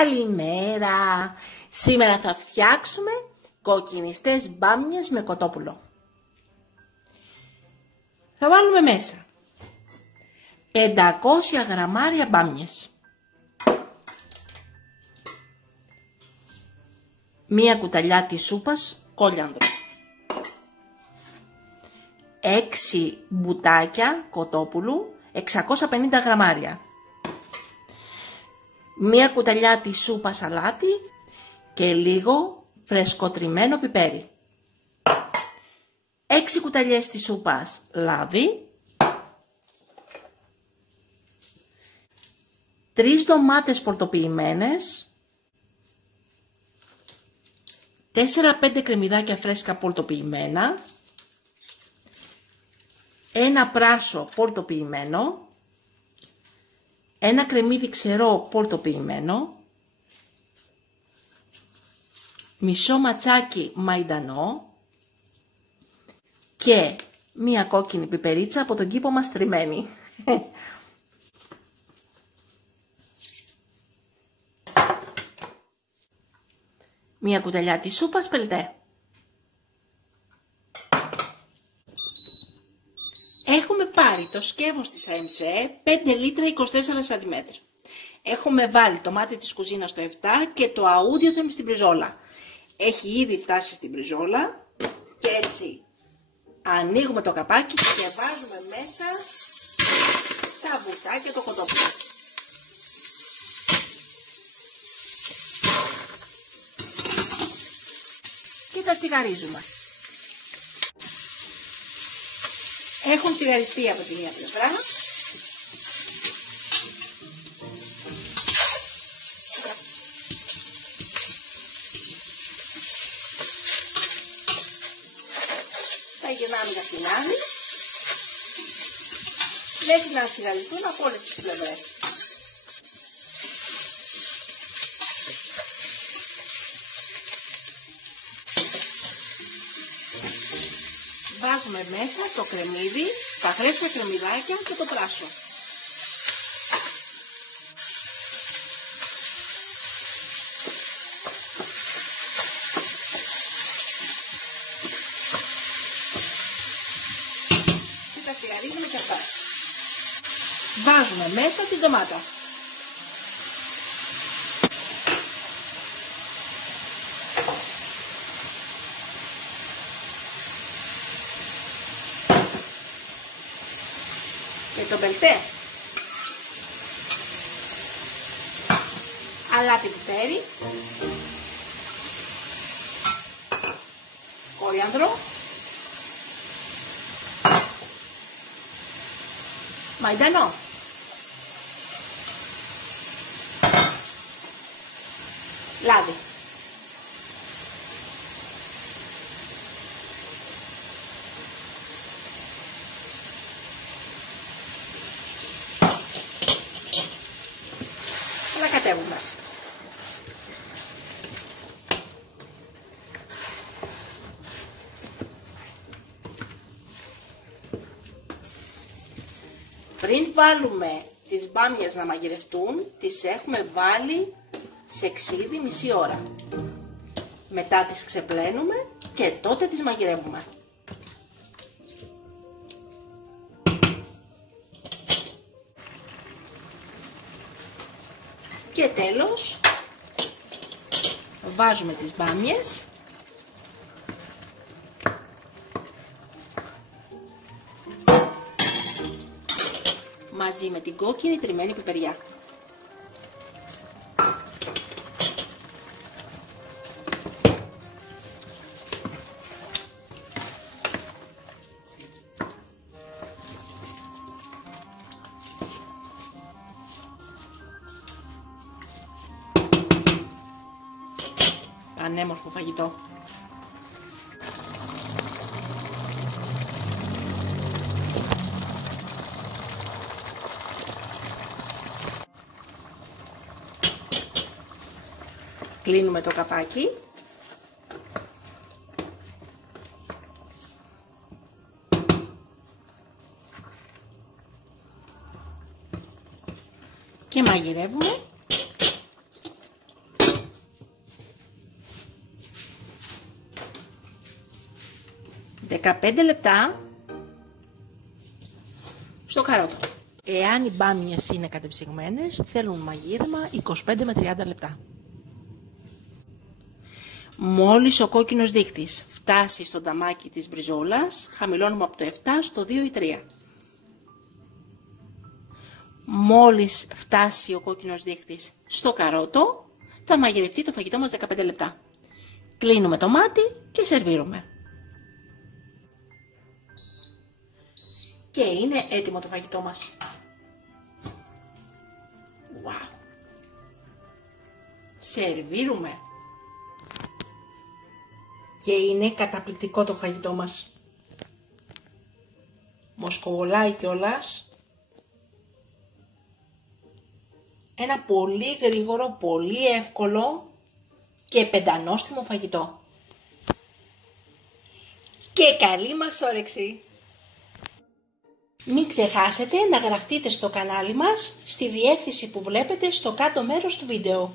Καλημέρα! Σήμερα θα φτιάξουμε κοκκινιστές μπάμιες με κοτόπουλο. Θα βάλουμε μέσα 500 γραμμάρια μπάμιες, μία κουταλιά της σούπας κόλιανδρο, 6 μπουτάκια κοτόπουλου 650 γραμμάρια, μία κουταλιά της σούπας αλάτι και λίγο φρεσκοτριμμένο πιπέρι, 6 κουταλιές της σούπας λάδι, 3 ντομάτες πορτοποιημένες, 4-5 κρεμμυδάκια φρέσκα πορτοποιημένα, ένα πράσο πορτοποιημένο, ένα κρεμμύδι ξερό πορτοποιημένο, μισό ματσάκι μαϊντανό και μία κόκκινη πιπερίτσα από τον κήπο μας τριμμένη. Μία κουταλιά της σούπας πελτέ. Έχουμε πάρει το σκεύος της ΑΕΜΣΕ 5 λίτρα 24 cm. Έχουμε βάλει το μάτι της κουζίνας στο 7 και το αούντιοθεμ στην μπριζόλα. Έχει ήδη φτάσει στην μπριζόλα και έτσι ανοίγουμε το καπάκι και βάζουμε μέσα τα μπουτάκια το κοτόπουλο. Και τα τσιγαρίζουμε. Έχουν τσιγαριστεί από τη μία πλευρά. Τα γυρνάμε για την άλλη. Μέχρι να τσιγαριστούν από όλες τις πλευρές. Βάζουμε μέσα το κρεμμύδι, τα φρέσκα κρεμμυδάκια και το πράσο. Και τα τσιγαρίζουμε και αυτά. Βάζουμε μέσα την ντομάτα. Και το μπελτέ, αλάτι πιπέρι, κόριανδρο, μαϊντανό, λάδι. Κατέβουμε. Πριν βάλουμε τις μπάμιες να μαγειρευτούν, τις έχουμε βάλει σε ξύδι μισή ώρα. Μετά τις ξεπλένουμε και τότε τις μαγειρεύουμε. Και τέλος, βάζουμε τις μπάμιες μαζί με την κόκκινη τριμμένη πιπεριά. Ανέμορφο φαγητό. Κλείνουμε το καπάκι. Και μαγειρεύουμε 15 λεπτά στο καρότο. Εάν οι μπάμιες είναι κατεψυγμένες, θέλουν μαγείρεμα 25 με 30 λεπτά. Μόλις ο κόκκινος δείκτης φτάσει στο ταμάκι της μπριζόλας, χαμηλώνουμε από το 7 στο 2 ή 3. Μόλις φτάσει ο κόκκινος δείκτης στο καρότο, θα μαγειρευτεί το φαγητό μας 15 λεπτά. Κλείνουμε το μάτι και σερβίρουμε. Και είναι έτοιμο το φαγητό μας. Wow. Σερβίρουμε. Και είναι καταπληκτικό το φαγητό μας. Μοσκοβολάει κιόλας. Ένα πολύ γρήγορο, πολύ εύκολο και πεντανόστιμο φαγητό. Και καλή μας όρεξη! Μην ξεχάσετε να γραφτείτε στο κανάλι μας στη διεύθυνση που βλέπετε στο κάτω μέρος του βίντεο.